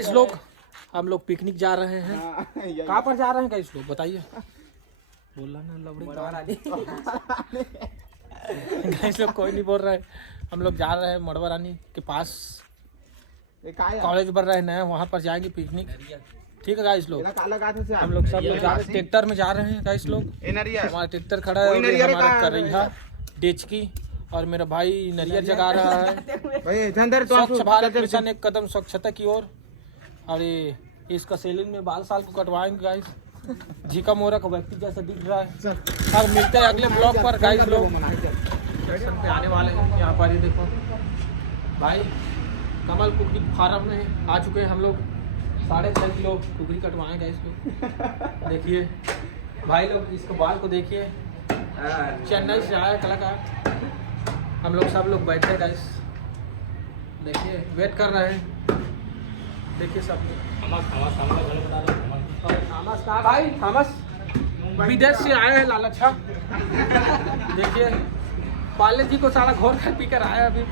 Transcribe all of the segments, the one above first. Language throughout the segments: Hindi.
गाइस लोग हम लोग पिकनिक जा रहे हैं। कहाँ पर जा रहे हैं गाइस लोग बताइए। बोला ना लवड़ी गाइस लोग कोई नहीं बोल रहा है। हम लोग जा रहे हैं मड़वा रानी के पास, कॉलेज बन रहे हैं नया, वहाँ पर जाएंगे पिकनिक। ठीक है गाइस लोग, हम लोग सब लोग ट्रैक्टर में जा रहे हैं गाइस लोग। हमारा ट्रैक्टर खड़ा है, हमारा करैया डेचकी और मेरा भाई नरियर जगा रहा है। स्वच्छ भारत मिशन, एक कदम स्वच्छता की ओर। और ये इसका सैलून में बाल साल को कटवाएंगे गाइस। झीका मोरा का व्यक्ति जैसा दिख रहा है। और मिलते हैं अगले ब्लॉग पर गाइस लोग। स्टेशन पे आने वाले हैं, यहाँ पर ये देखो भाई कमल कुकरी फार्म में आ चुके हैं हम लोग। 6.5 किलो कुकरी कटवाएं गाइस लोग। देखिए भाई लोग, इसको बाल को देखिए, चेन्नई से आया कलाकार। हम लोग सब लोग बैठे गाइस, देखिए वेट कर रहे हैं। देखिए सब थॉमस कहाँ भाई? थॉमस विदेश से आए हैं लालचा। देखिए पाले जी को सारा घोर कर पी कर आया अभी।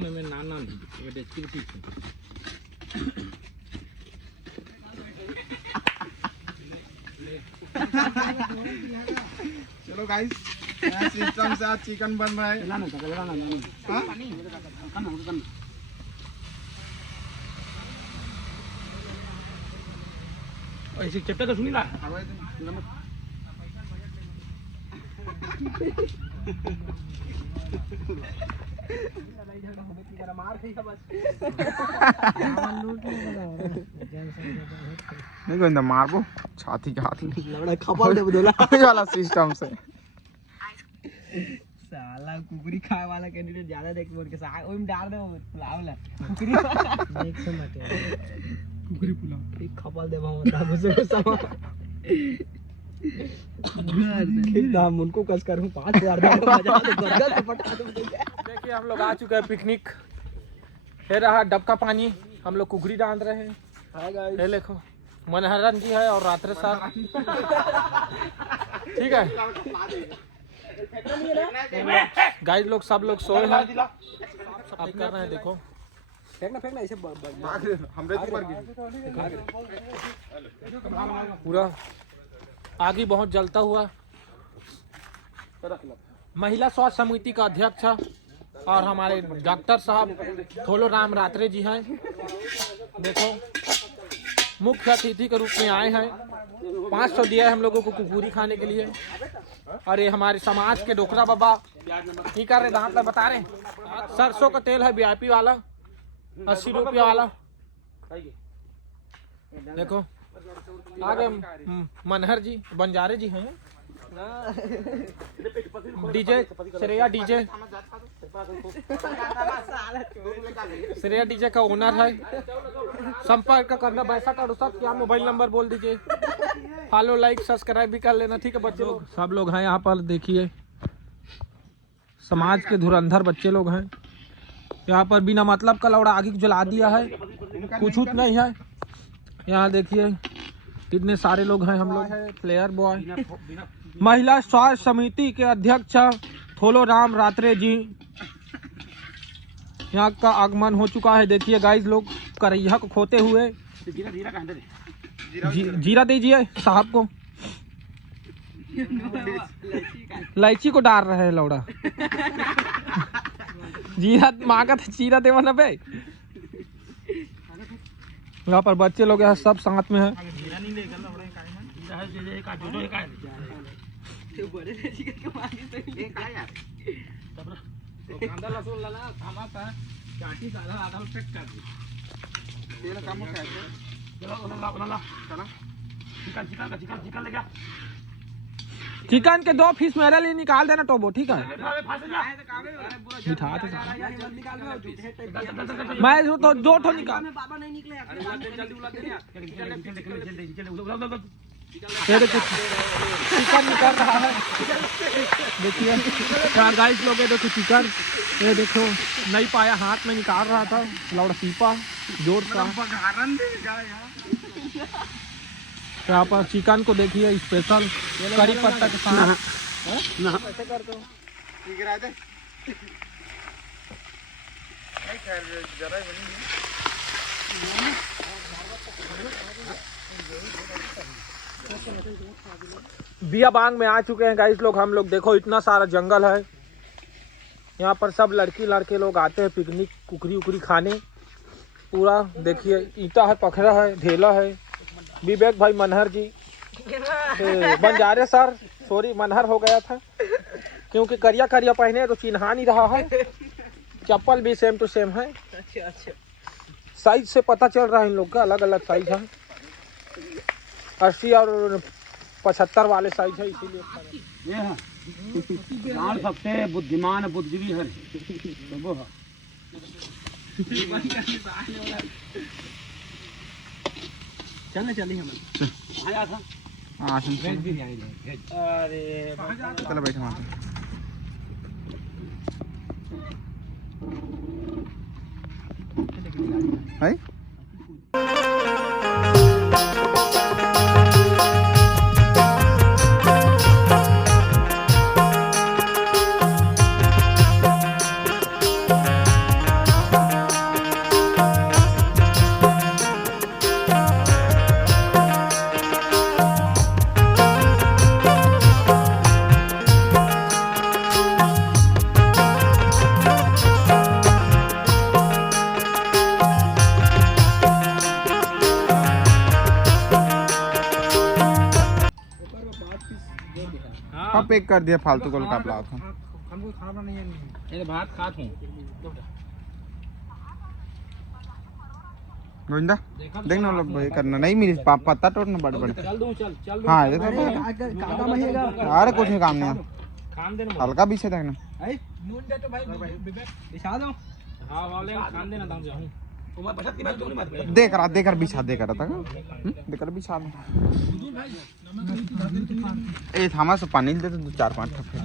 में नाना चलो गाइस, सिस्टम से आज चिकन बन रहा है। ऐसे चट्टा तो सुनी ना नहीं कोई मारबो छाती के हाथ में खपल दे बोला वाला सिस्टम से। साला कुकरी खाए वाला कैंडिडेट ज्यादा देख बोल के साग ओम डाल दे पुलाव ला कुकरी देख से मटे कुकरी पुलाव एक खपल दे भाव घुसे समा दाम उनको कस कर हूं 5000 दे मजा तो गर्दन पटा दूं। देखिए हम लोग आ चुके हैं पिकनिक। ये रहा डब का पानी, हम लोग कुकरी डाल रहे हैं। हां गाइस, ये देखो मनहरन जी है और रात्रे साहब। ठीक है गाइस लोग, सब लोग सोए हैं, सब कर रहे हैं। देखो फेंकना ऐसे हमरे ऊपर पूरा आगे बहुत जलता हुआ। महिला स्वास्थ्य समिति का अध्यक्ष और हमारे डॉक्टर साहब थोलो राम रात्रे जी हैं। देखो मुख्य अतिथि के रूप में आए हैं। 500 दिया है हम लोगों को कुकूरी खाने के लिए। और ये हमारे समाज के डोकरा बाबा की कर रहे दांत बता रहे। सरसों का तेल है VIP वाला, 80 रुपये वाला। देखो आगे मनहर जी बंजारे जी हैं। DJ Shreya DJ, Shreya DJ का ओनर है। संपर्क करना वैसा करो सब, क्या मोबाइल नंबर बोल दीजिए। फॉलो लाइक सब्सक्राइब भी कर लेना। ठीक है बच्चे लोग, सब लोग हैं यहाँ पर। देखिए समाज के धुरंधर बच्चे लोग हैं यहाँ पर। बिना मतलब का लौड़ा आगे जला दिया है, कुछ नहीं है। यहाँ देखिए कितने सारे लोग हैं हम लोग हैं प्लेयर बॉय। महिला स्वास्थ्य समिति के अध्यक्ष थोलो राम रात्रे जी यहाँ का आगमन हो चुका है। देखिए गाइस लोग करैया को खोते हुए। जीरा दीजिए साहब को। इलायची को डाल रहे हैं लौड़ा। जीरा मांगा था, जीरा देवा न बे। यहाँ पर बच्चे लोग यहाँ सब साथ में है। चिकन के 2 पीस मेरे लिए निकाल देना टोबो, ठीक है? मैं तो जो ठो निकाल। चिकन निकल रहा है, देखिए गाइस लोग। देखो चिकन, ये देखो नहीं पाया, हाथ में निकाल रहा था लौड़ा सीपा जोर का। यहाँ पर चिकन को देखिए स्पेशल करी पत्ता के साथ। बियाबांग में आ चुके हैं गाइस लोग हम लोग। देखो इतना सारा जंगल है यहाँ पर। सब लड़की लड़के लोग आते हैं पिकनिक कुकरी उकरी खाने। पूरा देखिए ईटा है, पखरा है, ढेला है। विवेक भाई मनहर जी बंजारे सर, सॉरी मनहर हो गया था क्योंकि करिया करिया पहने तो चिन्हा नहीं रहा है। चप्पल भी सेम टू सेम है। साइज से पता चल रहा है इन लोग का अलग अलग साइज है। 80 और 75 वाले साइज है, इसीलिए सबसे बुद्धिमान बुद्धि है। चलने चलिए हम आया था। वेज बिरयानी। अरे चलो बैठो वहाँ है। पैक कर दिया, फालतू को कापला था। हमको खाना नहीं है। ये भात खात हूं गोविंदा देखना लोग भाई करना नहीं मिली पत्ता तोड़ना बड़े बड़े। चल दूं चल हाँ ये तो काम रहेगा। अरे कुछ नहीं काम नहीं, खान देना हल्का भी से देखना। नून दे तो भाई बिछा दो। हां वाले खान देना दाम से हूं। तुम्हारे बचत की बात मत देख कर बिछा दे कर था देख कर बिछा दो। ए थामा से पानी दे तो 4-5 ठप्पे।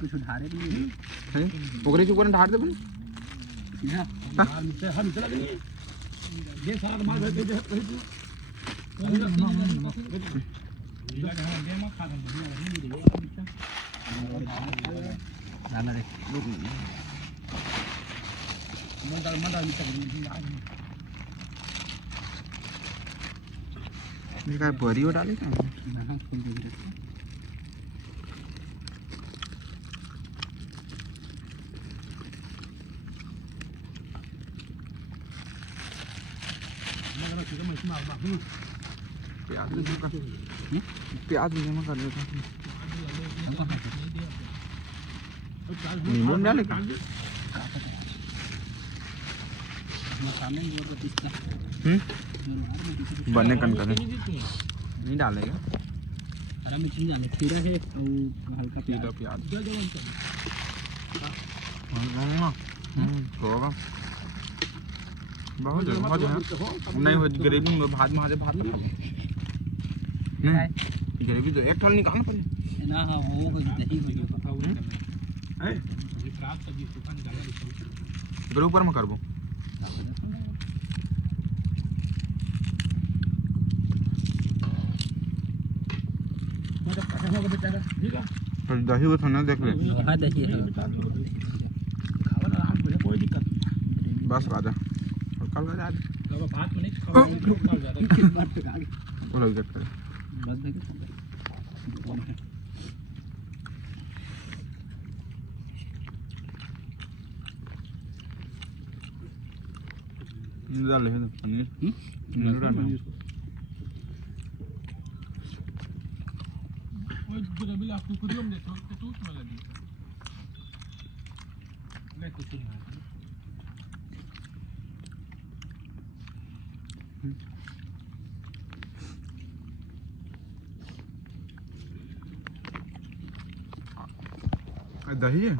कुछ उधारे भी पोखरी चुकर ढार दे बरी हो डाले प्याज जमा कर देता नींबू डाले का बने कन करे नहीं डालेगा। हरा मिर्ची नहीं डाले, खीरा है और हल्का प्याज बहुत है नहीं हो ग्रेवी में भात में भात ग्रेवी तो एक थाल निकालना पड़े ना हां वो दही हो इधर ऊपर में करबो दही वो थोड़ा देख ले हां दही है कोई दिक्कत बस राजा और कल राजा भात में नहीं खाओ ज्यादा वो लग जाता है बस देख डाल ले पनीर डाल ग्रेवी आपको कुरियम देखो तो टूट में लगी नहीं कुछ नहीं दही है